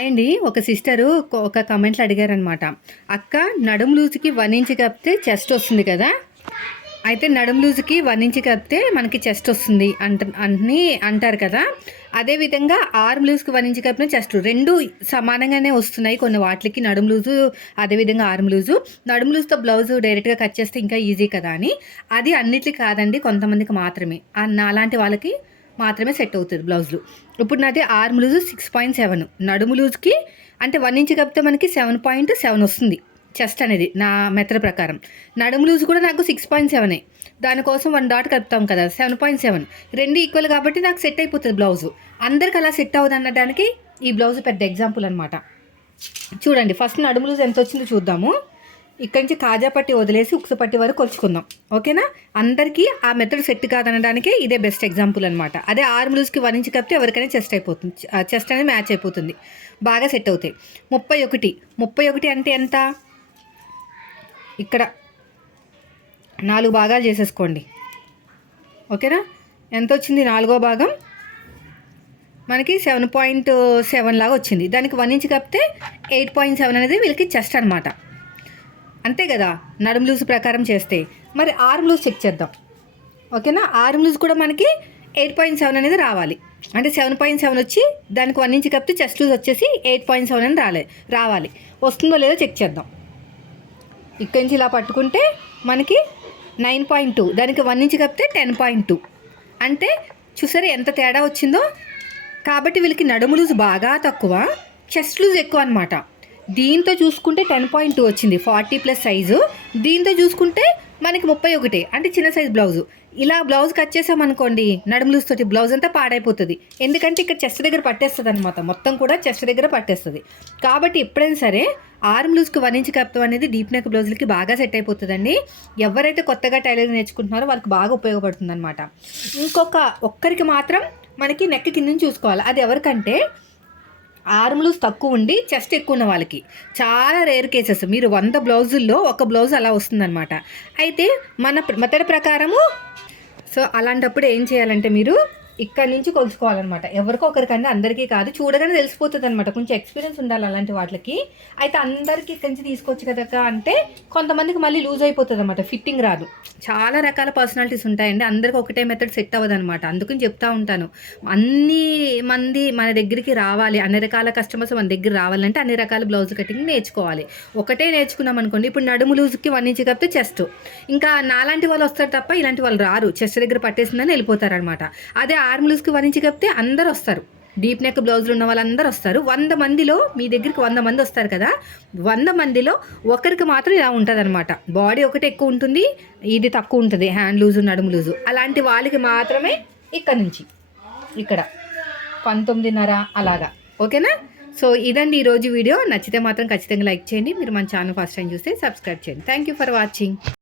Hi అండి. ఒక sister ఒక కమెంట్లు అడిగారనమాట అక్క నడుము లూజుకి వన్ ఇంచ్ కప్పితే చెస్ట్ వస్తుంది కదా? అయితే నడుము లూజుకి వన్ ఇంచ్ కప్పితే మనకి చెస్ట్ వస్తుంది అంట అని అంటారు కదా? అదేవిధంగా ఆర్మ్ లూజ్కి వన్ ఇంచ్ కప్పిన చెస్ట్ రెండు సమానంగానే వస్తున్నాయి కొన్ని వాటికి. నడుము లూజు అదేవిధంగా ఆర్మ్ లూజు. నడుము లూజ్తో బ్లౌజ్ డైరెక్ట్గా కట్ చేస్తే ఇంకా ఈజీ కదా అని. అది అన్నిటికీ కాదండి కొంతమందికి మాత్రమే. నాలాంటి వాళ్ళకి మాత్రమే సెట్ అవుతుంది బ్లౌజులు. ఇప్పుడు నాది arm loose six point seven నడుము లూజ్కి అంటే వన్ ఇంచ్ కప్పితే మనకి సెవెన్ పాయింట్ సెవెన్ వస్తుంది. చెస్ట్ అనేది నా మెథడ్ ప్రకారం. నడుము లూజ్ కూడా నాకు సిక్స్ పాయింట్ సెవెనే దానికోసం వన్ డాట్ కలుపుతాం కదా సెవెన్ పాయింట్ సెవెన్ రెండు ఈక్వల్ కాబట్టి నాకు సెట్ అయిపోతుంది బ్లౌజు. అందరికి అలా సెట్ అవ్వదు అనడానికి ఈ బ్లౌజ్ పెద్ద ఎగ్జాంపుల్ అనమాట చూడండి ఫస్ట్ నడుము లూజ్ ఎంత వచ్చిందో చూద్దాము. ఇక్కడి నుంచి కాజా పట్టి వదిలేసి ఉక్సు పట్టి వరకు కొలుచుకుందాం. ఓకేనా? అందరికీ ఆ మెథడ్ సెట్ కాదనడానికే ఇదే బెస్ట్ ఎగ్జాంపుల్ అనమాట అదే ఆర్మ్ లూజ్కి వన్ ఇంచ్ కప్పితే ఎవరికైనా చెస్ట్ అయిపోతుంది. చెస్ట్ అనేది మ్యాచ్ అయిపోతుంది. బాగా సెట్ అవుతాయి. ముప్పై ఒకటి. ముప్పై ఒకటి అంటే ఎంత? ఇక్కడ నాలుగు భాగాలు చేసేసుకోండి. ఓకేనా? ఎంత వచ్చింది? నాలుగో భాగం? మనకి సెవెన్ పాయింట్ సెవెన్ లాగా వచ్చింది. దానికి వన్ ఇంచ్ కప్పితే ఎయిట్ పాయింట్ సెవెన్ అనేది వీళ్ళకి చెస్ట్ అనమాట అంతే కదా? నడుము లూజ్ ప్రకారం చేస్తే. మరి ఆర్మ్ లూజ్ చెక్ చేద్దాం. ఓకేనా? ఆర్మ్ లూజ్ కూడా మనకి ఎయిట్ పాయింట్ సెవెన్ అనేది రావాలి. అంటే సెవెన్ పాయింట్ సెవెన్ వచ్చి దానికి వన్ ఇంచ్ కప్పితే చెస్ట్ లూజ్ వచ్చేసి ఎయిట్ పాయింట్ సెవెన్ అని రాలే రావాలి. వస్తుందో లేదో చెక్ చేద్దాం. ఇక్కడి నుంచి ఇలా పట్టుకుంటే మనకి నైన్ పాయింట్ టూ దానికి వన్ ఇంచ్ కప్పితే టెన్ పాయింట్ టూ. అంటే చూసారు ఎంత తేడా వచ్చిందో? కాబట్టి వీళ్ళకి నడుము లూజ్ బాగా తక్కువ చెస్ట్ లూజ్ ఎక్కువ అనమాట దీంతో చూసుకుంటే టెన్ పాయింట్ టూ వచ్చింది ఫార్టీ ప్లస్ సైజు దీంతో చూసుకుంటే మనకి ముప్పై ఒకటి అంటే చిన్న సైజ్ బ్లౌజు ఇలా బ్లౌజ్ కట్ చేసామనుకోండి తోటి బ్లౌజ్ అంతా పాడైపోతుంది. ఎందుకంటే ఇక్కడ చెస్ట్ దగ్గర పట్టేస్తుంది అనమాట మొత్తం కూడా చెస్ట్ దగ్గర పట్టేస్తుంది. కాబట్టి ఎప్పుడైనా సరే ఆర్మ్ లూజ్కి వన్ ఇంచ్ కప్తం అనేది డీప్ నెక్ బ్లౌజులకి బాగా సెట్ అయిపోతుందండి. ఎవరైతే కొత్తగా టైలరింగ్ నేర్చుకుంటున్నారో వాళ్ళకి బాగా ఉపయోగపడుతుంది అనమాట ఇంకొక ఒక్కరికి మాత్రం మనకి నెక్ కింద నుంచి చూసుకోవాలి. అది ఎవరికంటే ఆర్మ్లూస్ తక్కువ ఉండి చెస్ట్ ఎక్కువ ఉన్న వాళ్ళకి. చాలా రేర్ కేసెస్. మీరు వంద బ్లౌజుల్లో ఒక బ్లౌజ్ అలా వస్తుందన్నమాట. అయితే మన మెథడ్ ప్రకారము సో అలాంటప్పుడు ఏం చేయాలంటే మీరు ఇక్కడ నుంచి కొలుసుకోవాలన్నమాట ఎవరికో ఒకరికన్నా అందరికీ కాదు చూడగానే తెలిసిపోతుంది అనమాట కొంచెం ఎక్స్పీరియన్స్ ఉండాలి అలాంటి వాటికి. అయితే అందరికీ ఇక్కడి నుంచి తీసుకోవచ్చు కదా అంటే కొంతమందికి మళ్ళీ లూజ్ అయిపోతుంది అనమాట ఫిట్టింగ్ రాదు. చాలా రకాల పర్సనాలిటీస్ ఉంటాయండి. అందరికి ఒకటే మెథడ్ సెట్ అవ్వదు అనమాట అందుకని చెప్తా ఉంటాను. అన్ని మంది మన దగ్గరికి రావాలి అన్ని రకాల కస్టమర్స్ మన దగ్గర రావాలంటే అన్ని రకాల బ్లౌజ్ కటింగ్ నేర్చుకోవాలి. ఒకటే నేర్చుకున్నాం అనుకోండి ఇప్పుడు నడుము లూజ్కి వన్ ఇంచ్ కప్పితే చెస్ట్ ఇంకా నాలాంటి వాళ్ళు వస్తారు తప్ప ఇలాంటి వాళ్ళు రారు. చెస్ట్ దగ్గర పట్టేసిందని వెళ్ళిపోతారనమాట అదే ఆర్మ్ వరించి వన్ ఇంచ్ కప్పితే అందరు వస్తారు. డీప్ నెక్ బ్లౌజులు ఉన్న వాళ్ళందరూ వస్తారు. వంద మందిలో మీ దగ్గరికి వంద మంది వస్తారు కదా? వంద మందిలో ఒకరికి మాత్రం ఇలా ఉంటుంది అనమాట బాడీ ఒకటి ఎక్కువ ఉంటుంది ఇది తక్కువ ఉంటుంది. హ్యాండ్ లూజు నడుము లూజు. అలాంటి వాళ్ళకి మాత్రమే ఇక్కడ నుంచి ఇక్కడ. పంతొమ్మిదిన్నర అలాగా. ఓకేనా? సో ఇదండి ఈరోజు వీడియో. నచ్చితే మాత్రం ఖచ్చితంగా లైక్ చేయండి. మీరు మన ఛానల్ ఫస్ట్ టైం చూస్తే సబ్స్క్రైబ్ చేయండి. Thank you for watching